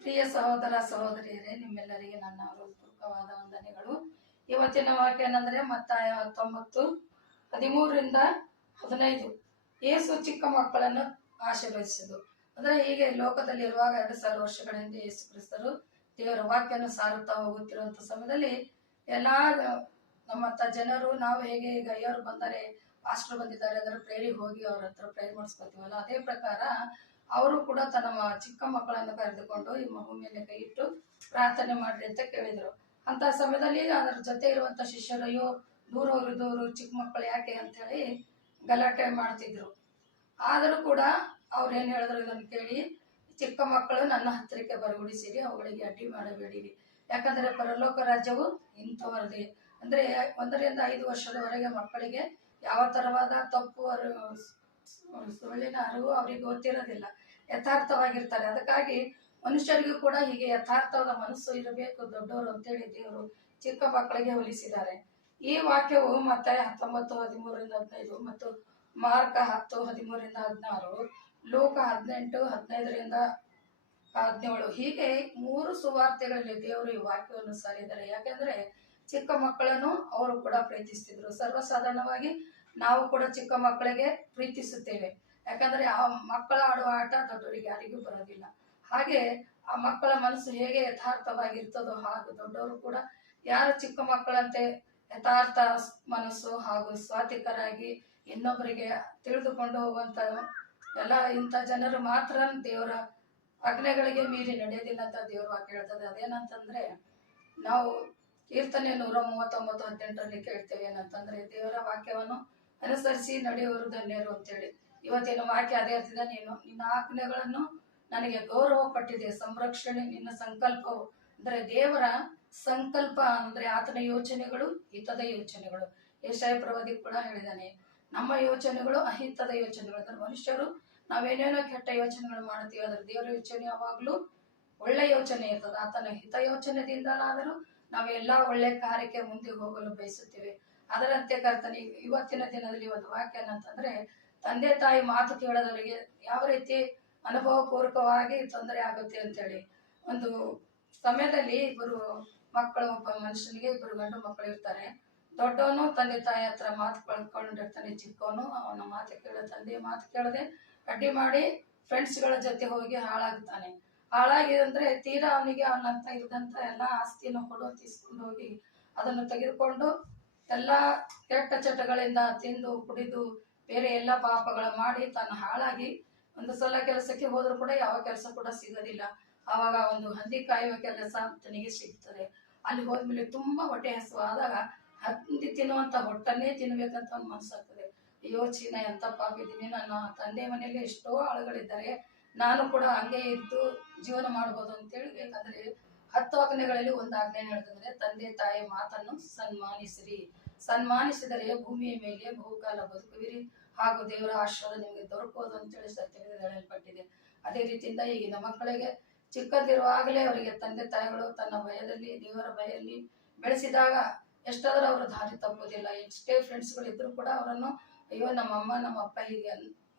ಪ್ರಿಯ ಸಹೋದರ ಸಹೋದರಿಯರೇ, ನಿಮ್ಮೆಲ್ಲರಿಗೆ ನನ್ನ ಹೃತ್ಪೂರ್ವಕವಾದ ವಂದನೆಗಳು. ಇವತ್ತಿನ ವಾಕ್ಯ ಏನಂದ್ರೆ ಮತ್ತಾಯ 19:13-15. ಯೇಸು ಚಿಕ್ಕ ಮಕ್ಕಳನ್ನು ಆಶೀರ್ವದಿಸುವುದು. ಅಂದ್ರೆ ಹೀಗೆ ಲೋಕದಲ್ಲಿ ಇರುವಾಗ 2000 ವರ್ಷಗಳ ಹಿಂದೆ ಯೇಸು ಕ್ರಿಸ್ತರು ದೇವರ ವಾಕ್ಯವನ್ನು ಸಾರುತ್ತಾ ಹೋಗುತ್ತಿರುವಂತ ಸಮಯದಲ್ಲಿ ಎಲ್ಲಾ ನಮ್ಮತ್ತ ಜನರು ನಾವು ಹೇಗೆ ಈಗ ಅಯ್ಯವರು ಬಂದರೆ ಪಾಸ್ಟರ್ ಬಂದಿದ್ದಾರೆ ಅಂದ್ರೆ ಪ್ರೇರಿಗೆ ಹೋಗಿ ಅವ್ರ ಹತ್ರ ಪ್ರೇರ್ ಮಾಡಿಸ್ಕೊತೀವಲ್ಲ, ಅದೇ ಪ್ರಕಾರ ಅವರು ಕೂಡ ತನ್ನ ಚಿಕ್ಕ ಮಕ್ಕಳನ್ನು ಕರೆದುಕೊಂಡು ಈ ಮಗು ಮೇಲೆ ಕೈ ಇಟ್ಟು ಪ್ರಾರ್ಥನೆ ಮಾಡ್ರಿ ಅಂತ ಕೇಳಿದ್ರು. ಅಂತ ಸಮಯದಲ್ಲಿ ಅದರ ಜೊತೆ ಇರುವಂತ ಶಿಷ್ಯರು ಅಯ್ಯೋ ದೂರ ಹೋಗಿದವರು ಚಿಕ್ಕ ಮಕ್ಕಳು ಯಾಕೆ ಅಂತ ಹೇಳಿ ಗಲಾಟೆ ಮಾಡ್ತಿದ್ರು. ಆದರೂ ಕೂಡ ಅವ್ರು ಏನ್ ಹೇಳಿದ್ರು, ಇದನ್ನು ಕೇಳಿ ಚಿಕ್ಕ ಮಕ್ಕಳು ನನ್ನ ಹತ್ತಿರಕ್ಕೆ ಬರಗುಡಿಸಿರಿ, ಅವುಗಳಿಗೆ ಅಡ್ಡಿ ಮಾಡಬೇಡಿರಿ, ಯಾಕಂದ್ರೆ ಪರಲೋಕ ರಾಜ್ಯವು ಇಂಥವರದೇ. ಅಂದ್ರೆ 1 ರಿಂದ 5 ವರ್ಷದವರೆಗೆ ಮಕ್ಕಳಿಗೆ ಯಾವ ತರವಾದ ತಪ್ಪು ಸುಳ್ಳಿನ ಅರಿವು ಅವ್ರಿಗೆ ಗೊತ್ತಿರೋದಿಲ್ಲ, ಯಥಾರ್ಥವಾಗಿರ್ತಾರೆ. ಅದಕ್ಕಾಗಿ ಮನುಷ್ಯರಿಗೂ ಕೂಡ ಹೀಗೆ ಯಥಾರ್ಥವಾದ ಮನಸ್ಸು ಇರಬೇಕು ದೊಡ್ಡವರು ಅಂತೇಳಿ ದೇವರು ಚಿಕ್ಕ ಮಕ್ಕಳಿಗೆ ಹೋಲಿಸಿದ್ದಾರೆ. ಈ ವಾಕ್ಯವು ಮತ್ತೆ 19:13-15 ಮತ್ತು ಮಾರ್ಕ 10:13-16, ಲೋಕ 18:15-17 ಹೀಗೆ 3 ಸುವಾರ್ತೆಗಳಲ್ಲಿ ದೇವರು ಈ ವಾಕ್ಯವನ್ನು ಸಾರಿದ್ದಾರೆ. ಯಾಕಂದ್ರೆ ಚಿಕ್ಕ ಮಕ್ಕಳನ್ನು ಅವರು ಕೂಡ ಪ್ರೀತಿಸ್ತಿದ್ರು. ಸರ್ವಸಾಧಾರಣವಾಗಿ ನಾವು ಕೂಡ ಚಿಕ್ಕ ಮಕ್ಕಳಿಗೆ ಪ್ರೀತಿಸುತ್ತೇವೆ, ಯಾಕಂದ್ರೆ ಆ ಮಕ್ಕಳ ಆಡುವ ಆಟ ದೊಡ್ಡವರಿಗೆ ಯಾರಿಗೂ ಬರೋದಿಲ್ಲ. ಹಾಗೆ ಆ ಮಕ್ಕಳ ಮನಸ್ಸು ಹೇಗೆ ಯಥಾರ್ಥವಾಗಿರ್ತದೋ ಹಾಗೂ ದೊಡ್ಡವರು ಕೂಡ ಯಾರು ಚಿಕ್ಕ ಮಕ್ಕಳಂತೆ ಯಥಾರ್ಥ ಮನಸ್ಸು ಹಾಗೂ ಸ್ವಾತಿಕರಾಗಿ ಇನ್ನೊಬ್ಬರಿಗೆ ತಿಳಿದುಕೊಂಡು ಹೋಗುವಂತ ಎಲ್ಲ ಇಂಥ ಜನರು ಮಾತ್ರ ದೇವರ ಆಜ್ಞೆಗಳಿಗೆ ಮೀರಿ ನಡೆಯೋದಿಲ್ಲ ಅಂತ ದೇವರ ವಾಕ್ಯ ಹೇಳ್ತದೆ. ಅದೇನಂತಂದ್ರೆ ನಾವು ಕೀರ್ತನೆ 139:18 ಕೇಳ್ತೇವೆ. ಏನಂತಂದ್ರೆ ದೇವರ ವಾಕ್ಯವನ್ನು ಅನುಸರಿಸಿ ನಡೆಯುವರು ಧನ್ಯರು ಅಂತೇಳಿ. ಇವತ್ತಿನ ವಾಕ್ಯ ಅದೇ ಇರ್ತದೆ, ನಿನ್ನ ಆಜ್ಞೆಗಳನ್ನು ನನಗೆ ಗೌರವ ಪಟ್ಟಿದೆ, ಸಂರಕ್ಷಣೆ ನಿನ್ನ ಸಂಕಲ್ಪವು. ಅಂದ್ರೆ ದೇವರ ಸಂಕಲ್ಪ ಅಂದ್ರೆ ಆತನ ಯೋಚನೆಗಳು ಹಿತದ ಯೋಚನೆಗಳು. ಯೆಶಾಯ ಪ್ರವಾದಿ ಕೂಡ ಹೇಳಿದಾನೆ, ನಮ್ಮ ಯೋಚನೆಗಳು ಅಹಿತದ ಯೋಚನೆಗಳು. ಅಂದ್ರೆ ಮನುಷ್ಯರು ನಾವೇನೇನೋ ಕೆಟ್ಟ ಯೋಚನೆಗಳು ಮಾಡ್ತೀವಿ, ಆದ್ರೆ ದೇವರ ಯೋಚನೆ ಯಾವಾಗ್ಲೂ ಒಳ್ಳೆ ಯೋಚನೆ ಇರ್ತದೆ. ಆತನ ಹಿತ ಯೋಚನೆಯಿಂದಲಾದರೂ ನಾವೆಲ್ಲಾ ಒಳ್ಳೆ ಕಾರ್ಯಕ್ಕೆ ಮುಂದೆ ಹೋಗಲು ಬಯಸುತ್ತೇವೆ. ಅದರಂತೆ ಕರ್ತನೆ ಇವತ್ತಿನ ದಿನದಲ್ಲಿ ಒಂದು ವಾಕ್ಯ ಏನಂತಂದ್ರೆ, ತಂದೆ ತಾಯಿ ಮಾತು ಕೇಳದವರಿಗೆ ಯಾವ ರೀತಿ ಅನುಭವ ಪೂರ್ವಕವಾಗಿ ತೊಂದರೆ ಆಗುತ್ತೆ ಅಂತೇಳಿ. ಒಂದು ಸಮಯದಲ್ಲಿ ಒಬ್ಬ ಮನುಷ್ಯನಿಗೆ 2 ಗಂಡು ಮಕ್ಕಳು ಇರ್ತಾರೆ. ದೊಡ್ಡವನು ತಂದೆ ತಾಯಿ ಹತ್ರ ಮಾತು ಕಳ್ಕೊಂಡಿರ್ತಾನೆ, ಚಿಕ್ಕವನು ಅವನ ಮಾತು ತಂದೆ ಮಾತು ಕೇಳದೆ ಅಡ್ಡಿ ಮಾಡಿ ಫ್ರೆಂಡ್ಸ್ಗಳ ಜೊತೆ ಹೋಗಿ ಹಾಳಾಗ್ತಾನೆ. ಹಾಳಾಗಿದಂದ್ರೆ ತೀರಾ ಅವನಿಗೆ ಅವನಂತ ಇದ್ದಂತ ಎಲ್ಲಾ ಆಸ್ತಿಯನ್ನು ಇಸ್ಕೊಂಡು ಹೋಗಿ ಅದನ್ನು ತೆಗೆದುಕೊಂಡು ಎಲ್ಲಾ ಕೆಟ್ಟ ಚಟಗಳಿಂದ ತಿಂದು ಕುಡಿದು ಬೇರೆ ಎಲ್ಲ ಪಾಪಗಳ ಮಾಡಿ ತಾನು ಹಾಳಾಗಿ ಒಂದು ಸಲ ಕೆಲಸಕ್ಕೆ ಹೋದ್ರು ಕೂಡ ಯಾವ ಕೆಲಸ ಕೂಡ ಸಿಗೋದಿಲ್ಲ. ಆವಾಗ ಒಂದು ಹಂದಿ ಕಾಯುವ ಕೆಲಸ ತನಿಗೆ ಸಿಗ್ತದೆ. ಅಲ್ಲಿ ಹೋದ್ಮೇಲೆ ತುಂಬಾ ಹೊಟ್ಟೆ ಹಸುವಾದಾಗ ಹಂದಿ ತಿನ್ನುವಂತ ಹೊಟ್ಟನ್ನೇ ತಿನ್ಬೇಕಂತ ಒಂದು ಮನಸ್ಸಾಗ್ತದೆ. ಅಯ್ಯೋ ಚೀನ ಎಂತ ಪಾಪಿದ್ದೀನಿ, ನನ್ನ ತಂದೆ ಮನೆಯಲ್ಲಿ ಎಷ್ಟೋ ಆಳುಗಳಿದ್ದಾರೆ, ನಾನು ಕೂಡ ಹಂಗೆ ಇದ್ದು ಜೀವನ ಮಾಡ್ಬೋದು ಅಂತೇಳಿ. ಬೇಕಂದ್ರೆ 10 ಆಜ್ಞೆಗಳಲ್ಲಿ ಒಂದು ಆಜ್ಞೆ ಹೇಳ್ತಂದ್ರೆ, ತಂದೆ ತಾಯಿ ಮಾತನ್ನು ಸನ್ಮಾನಿಸಿರಿ, ಸನ್ಮಾನಿಸಿದರೆ ಭೂಮಿಯ ಮೇಲೆ ಬಹುಕಾಲ ಬದುಕುವಿರಿ ಹಾಗೂ ದೇವರ ಆಶೀರ್ವಾದ ನಿಮಗೆ ದೊರಕುವುದು ಅಂತೇಳಿ ಸತ್ಯವೇದ ಹೇಳಲ್ಪಟ್ಟಿದೆ. ಅದೇ ರೀತಿಯಿಂದ ಈಗಿನ ಮಕ್ಕಳಿಗೆ ಚಿಕ್ಕದಿರುವಾಗಲೇ ಅವರಿಗೆ ತಂದೆ ತಾಯಿಗಳು ತನ್ನ ಭಯದಲ್ಲಿ ದೇವರ ಭಯಲ್ಲಿ ಬೆಳೆಸಿದಾಗ ಎಷ್ಟಾದ್ರೂ ಅವರು ದಾರಿ ತಪ್ಪುವುದಿಲ್ಲ. ಎಷ್ಟೇ ಫ್ರೆಂಡ್ಸ್ಗಳು ಇದ್ರು ಕೂಡ ಅವರನ್ನು ಅಯ್ಯೋ ನಮ್ಮಮ್ಮ ನಮ್ಮಪ್ಪ ಹೀಗೆ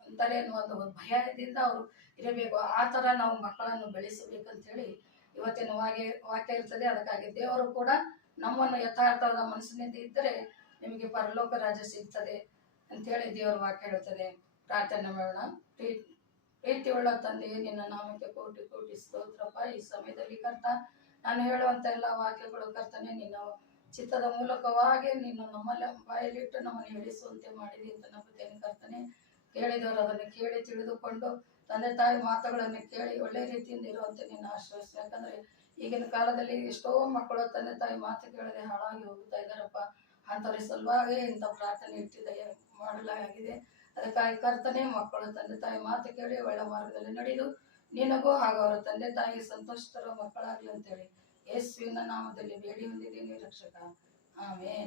ಅಂತಾರೆ ಅನ್ನುವ ಒಂದು ಭಯದಿಂದ ಅವರು ಇರಬೇಕು. ಆ ತರ ನಾವು ಮಕ್ಕಳನ್ನು ಬೆಳೆಸಬೇಕಂತ ಹೇಳಿ ಇವತ್ತಿನ ವಾಕ್ಯ ಇರ್ತದೆ. ಅದಕ್ಕಾಗಿ ದೇವರು ಕೂಡ ನಮ್ಮನ್ನು ಯಥಾರ್ಥವಾದ ಮನಸ್ಸಿನಿಂದ ಇದ್ದರೆ ನಿಮಗೆ ಪರಲೋಕ ರಾಜ್ಯ ಸಿಗ್ತದೆ ಅಂತೇಳಿ ದೇವರ ವಾಕ್ಯ ಹೇಳ್ತದೆ. ಪ್ರಾರ್ಥನೆ ಮಾಡೋಣ. ಪ್ರೀತಿಯುಳ್ಳ ತಂದೆಯೇ, ನಿನ್ನ ನಾಮಕ್ಕೆ ಕೋಟಿ ಕೋಟಿ ಸ್ತೋತ್ರಪ್ಪ. ಈ ಸಮಯದಲ್ಲಿ ಕರ್ತ ನಾನು ಹೇಳುವಂತ ಎಲ್ಲ ವಾಕ್ಯಗಳು ಕರ್ತನೆ ನಿನ್ನ ಚಿತ್ತದ ಮೂಲಕವಾಗಿ ನೀನು ನಮ್ಮಲ್ಲಿ ಬಾಯಲ್ಲಿಟ್ಟು ನಮ್ಮನ್ನು ಹೇಳಿಸುವಂತೆ ಮಾಡಿದೆ ಅಂತ ನಂಬುತ್ತೇನೆ ಕರ್ತನೆ. ಕೇಳಿದವರು ಅದನ್ನು ಕೇಳಿ ತಿಳಿದುಕೊಂಡು ತಂದೆ ತಾಯಿ ಮಾತುಗಳನ್ನು ಕೇಳಿ ಒಳ್ಳೆ ರೀತಿಯಿಂದ ಇರುವಂತೆ ನಿನ್ನ ಆಶ್ರಯಿಸಿ. ಯಾಕಂದ್ರೆ ಈಗಿನ ಕಾಲದಲ್ಲಿ ಎಷ್ಟೋ ಮಕ್ಕಳು ತಂದೆ ತಾಯಿ ಮಾತು ಕೇಳದೆ ಹಾಳಾಗಿ ಹೋಗ್ತಾ ಇದ್ದಾರಪ್ಪ. ಅಂಥವ್ರ ಸಲುವಾಗಿ ಇಂಥ ಪ್ರಾರ್ಥನೆ ಮಾಡಲಾಗಿದೆ. ಅದಕ್ಕಾಗಿ ಕರ್ತನೆ ಮಕ್ಕಳು ತಂದೆ ತಾಯಿ ಮಾತು ಕೇಳಿ ಒಳ್ಳೆ ಮಾರ್ಗದಲ್ಲಿ ನಡೆದು ನಿನಗೂ ಹಾಗೂ ಅವರ ತಂದೆ ತಾಯಿಗೆ ಸಂತೋಷ ತರುವ ಮಕ್ಕಳಾಗ್ಲಿ ಅಂತೇಳಿ ಯೇಸುವಿನ ನಾಮದಲ್ಲಿ ಬೇಡಿ ಹೊಂದಿದ್ದೀನಿ ರಕ್ಷಕ. ಆಮೇನ್.